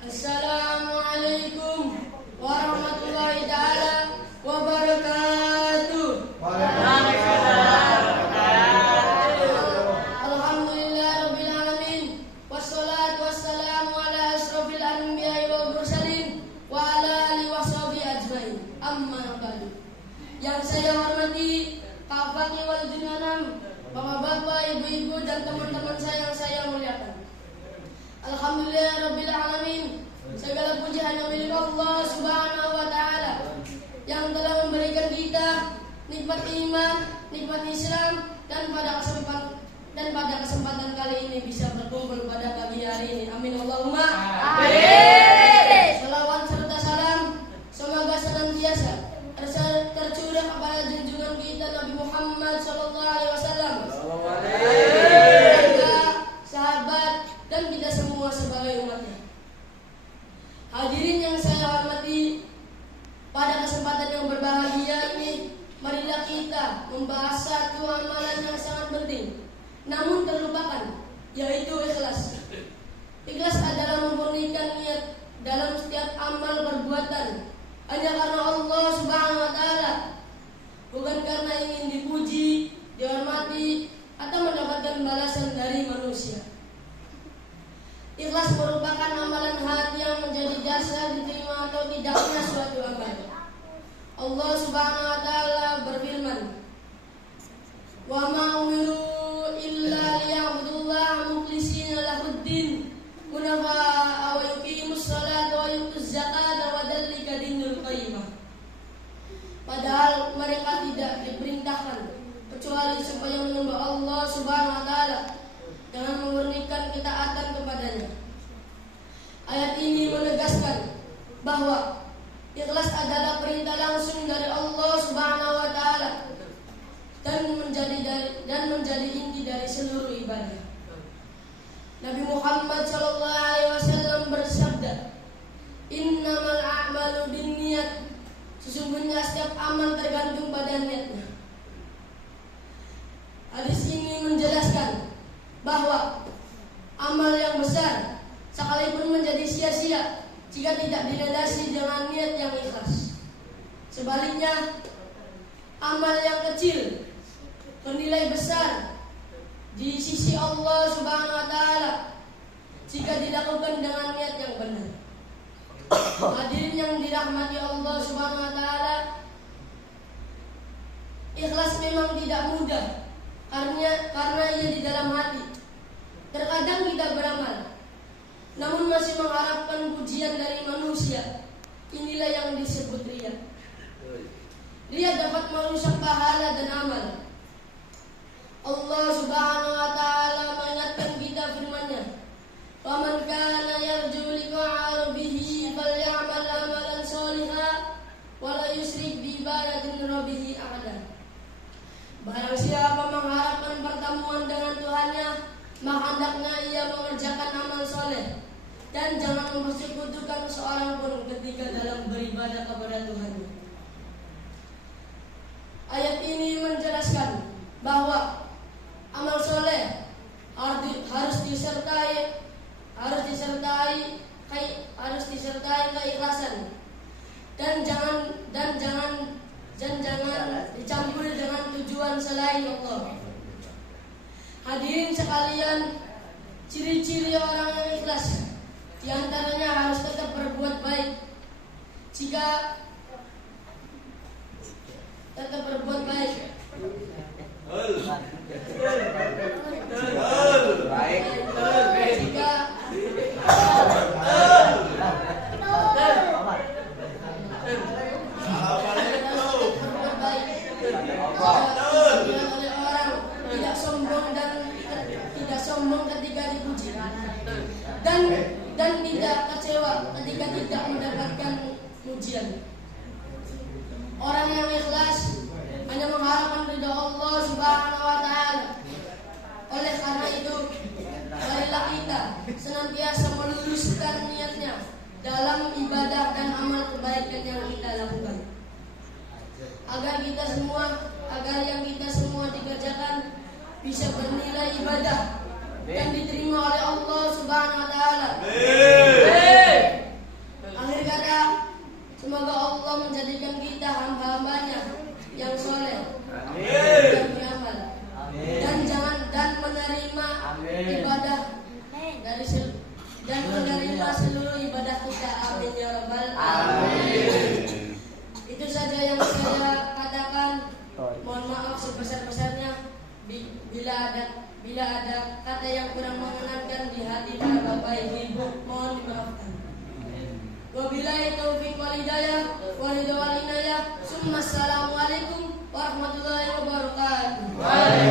Assalamualaikum warahmatullahi ta'ala wabarakatuh. Alhamdulillah rabbil alamin. Wassalatu wassalamu ala asrofil anbiya'i wal mursalin wa ala alihi washabihi ajmain. Amma ba'du. Yang saya hormati Pak Fakih wal Junanam, bapak-bapak, ibu-ibu dan teman-teman saya yang saya muliakan. Alhamdulillah rabbil alamin. Segala puji hanya milik Allah Subhanahu wa taala yang telah memberikan kita nikmat iman, nikmat Islam dan pada kesempatan kali ini bisa berkumpul pada pagi hari ini. Amin Allahumma amin. Salawat serta salam semoga senantiasa tercurah kepada junjungan kita Nabi Muhammad sallallahu alaihi wasallam, keluarga, sahabat dan kita semua sebagai umatnya. Hadirin yang saya hormati, pada kesempatan yang berbahagia ini, marilah kita membahas satu amalan yang sangat penting, namun terlupakan, yaitu ikhlas. Ikhlas adalah memurnikan niat dalam setiap amal perbuatan hanya karena Allah Subhanahu wa taala, bukan karena ingin dipuji, dihormati, atau mendapatkan balasan dari manusia. Ikhlas merupakan amalan hati yang menjadi dasar diterima atau tidaknya suatu amal. Allah Subhanahu wa taala berfirman, "Wa ma umiru illa liya'budullaha mukhlishina lahuddin, hunafa wa yuqimus salata wa yutuz zakata wa dzalika dinul qayyimah." Padahal mereka tidak diperintahkan kecuali supaya menyembah Allah Subhanahu wa taala dengan memurnikan ketaatan kepadanya. Ayat ini menegaskan bahwa ikhlas adalah perintah langsung dari Allah Subhanahu wa taala dan menjadi inti dari seluruh ibadah. Nabi Muhammad sallallahu alaihi wasallam bersabda, "Innamal a'malu binniyat." Sesungguhnya setiap amal tergantung pada niatnya. Hadis ini menjelaskan bahwa amal yang besar sekalipun menjadi sia-sia jika tidak dilandasi dengan niat yang ikhlas. Sebaliknya, amal yang kecil bernilai besar di sisi Allah Subhanahu wa taala jika dilakukan dengan niat yang benar. Hadirin yang dirahmati Allah Subhanahu wa taala, ikhlas memang tidak mudah karena ia di dalam hati. Terkadang kita beramal, namun masih mengharapkan pujian dari manusia. Inilah yang disebut riya. Riya dapat merusak pahala dan amal. Allah Subhanahu wa taala mengingatkan kita firman-Nya, "Faman kana yarju liqa'a rabbih falyamal amalan shalihan wa la yusyrik bi ibadati rabbih ahada." Barang siapa mengharapkan pertemuan dengan Tuhannya, maka hendaknya ia mengerjakan amal soleh dan jangan mempersekutukan seorang pun ketika dalam beribadah kepada Tuhan. Ayat ini menjelaskan bahwa amal soleh harus disertai keikhlasan dan jangan dicampur dengan tujuan selain Allah. Hadirin sekalian, ciri-ciri orang yang ikhlas di antaranya harus tetap berbuat baik. Jika tetap berbuat baik, sombong ketika dipuji dan tidak kecewa ketika tidak mendapatkan pujian. Orang yang ikhlas hanya mengharapkan ridha Allah Subhanahu wa taala. Oleh karena itu, marilah kita senantiasa meluruskan niatnya dalam ibadah dan amal kebaikan yang kita lakukan. Agar yang kita semua dikerjakan bisa bernilai ibadah dan diterima oleh Allah Subhanahu wa taala. yang saya katakan, mohon maaf sebesar-besarnya bila ada kata yang kurang mengenankan di hati para bapak ibu, mohon dimaafkan. Wabillahi taufiq wal hidayah wal inayah. Assalamualaikum warahmatullahi wabarakatuh.